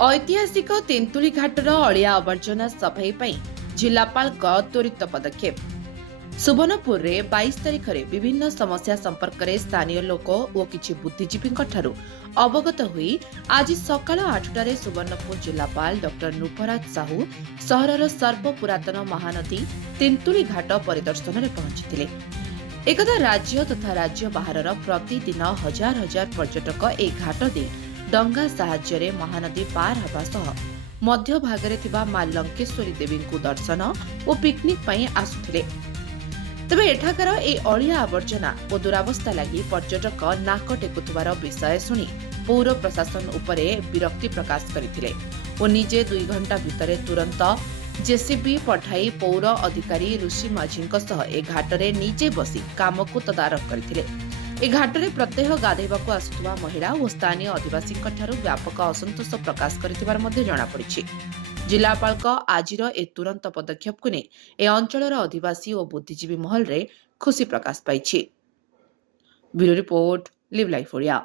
ऐतिहासिक तेंतुली घाटर अलिया आवर्जना सफाई पई जिलापालक त्वरित पदक्षेप। सुवर्णपुर रे 22 तारिख रे विभिन्न समस्या संपर्क रे स्थानीय लोक और किछि बुद्धिजीवी ठारू अवगत हुई आज सकाळ 8टारे सुवर्णपुर जिलापाल डॉक्टर नूपराज साहू सहरर सर्व पुरातन महानदी तेंतुली घाट परिदर्शन रे पहुंचीथिले। एकदा राज्य तथा राज्य बाहरर प्रतिदिन हजार हजार पर्यटक ए घाट दे डंगा साहाय्य महानदी पार हवा सह मध्य भागरे थिबा मां लंकेश्वरी देवी को दर्शन और पिकनिक पई आसुथिले। तबे एठाकर ए अलिया आवर्जना और दुरावस्था लगी पर्यटक नाक टेकुथिबार विषय सुनी पौर प्रशासन उपरे विरक्ति प्रकाश करथिले और निजे 2 घंटा भितरे तुरंत जेसीबी पठाई पौर अधिकारी ऋषि माझी सह ए घाटरे निजे बसी काम को तदारख करथिले। ए घाटरे प्रत्यह गाधेबाकू आसुथुवा महिला और स्थानीय आदिवासी व्यापक असंतोष प्रकाश करथिबार मध्ये जणा पड़िछि। जिलापालक आजिर ए तुरंत पदक्षेप को नहीं ए अंचलर आदिवासी और बुद्धिजीवी महल रे खुशी प्रकाश पाइछि। Bureau report live life Odia.